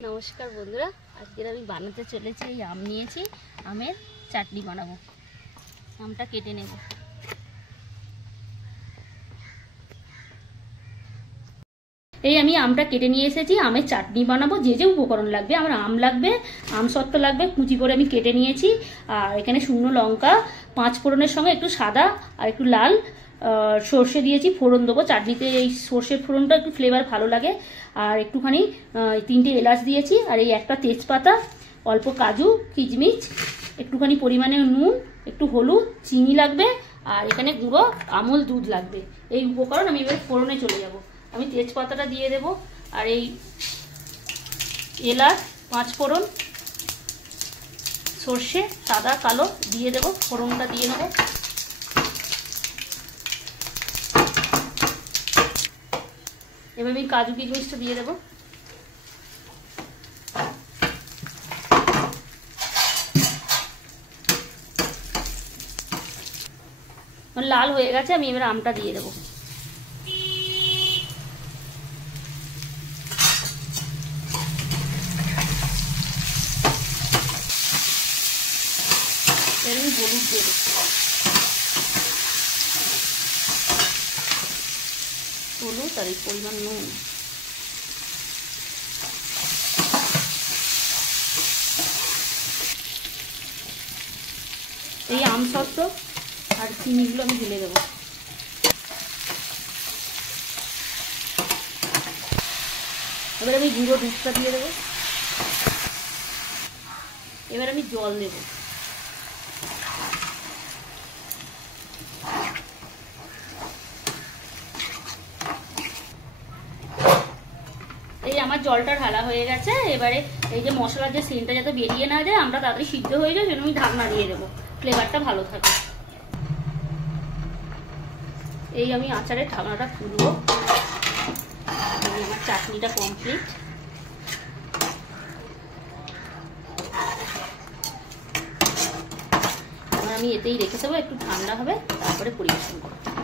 নমস্কার বন্ধুরা, আজকে আমি বানাতে চলেছি এই আম নিয়েছি, আমের চাটনি বানাবো। আমটা কেটে নেব। এই আমি আমটা কেটে নিয়ে এসেছি, আমের চাটনি বানাবো। যে যে উপকরণ লাগবে, আমার আম লাগবে, আম সত্ত্ব লাগবে, কুচি করে আমি কেটে নিয়েছি। আর এখানে শুকনো লঙ্কা, 5 ফোড়নের সঙ্গে একটু সাদা আর একটু লাল সর্ষে দিয়েছি, ফোড়ন দেবো চাটনিতে। এই সর্ষের ফোড়নটা একটু ফ্লেভার ভালো লাগে। আর একটুখানি 3টে এলাচ দিয়েছি, আর এই একটা তেজপাতা, অল্প কাজু কিশমিশ, একটুখানি পরিমাণে নুন, একটু হলুদ, চিনি লাগবে, আর এখানে গুঁড়ো আমুল দুধ লাগবে। এই উপকরণ আমি এবার ফোড়নে চলে যাব। আমি তেজপাতাটা দিয়ে দেব, আর এই এলাচ, 5 ফোড়ন, সর্ষে সাদা কালো দিয়ে দেব, ফোড়নটা দিয়ে নেব। এবার আমি কাজু কিশমিশটা দিয়ে দেবো। লাল হয়ে গেছে, আমি এবার আমটা দিয়ে দেবো। এবার আমি হলুদ দিয়ে দেবো, হলুদ আর এই পরিমাণ নুন। এই আম সত্ত্ব আর চিনিগুলো আমি ঢেলে দেবো। এবার আমি গুঁড়ো দুধটা দিয়ে দেবো। এবার আমি জল দেব। এই আমার জলটা ঢালা হয়ে গেছে। এবারে এই যে মশলার যে সেন্টটা যাতে বেরিয়ে না যায়, আমরা তাড়াতাড়ি সিদ্ধ হয়ে যায়, সেজন্য আমি ঢাকনা দিয়ে দেবো, ফ্লেভারটা ভালো থাকে। এই আমি আচারের ঢাকনাটা খুলবো। আমার চাটনিটা কমপ্লিট। আমি এতেই রেখে দেবো, একটু ঠান্ডা হবে, তারপরে পরিবেশন করবো।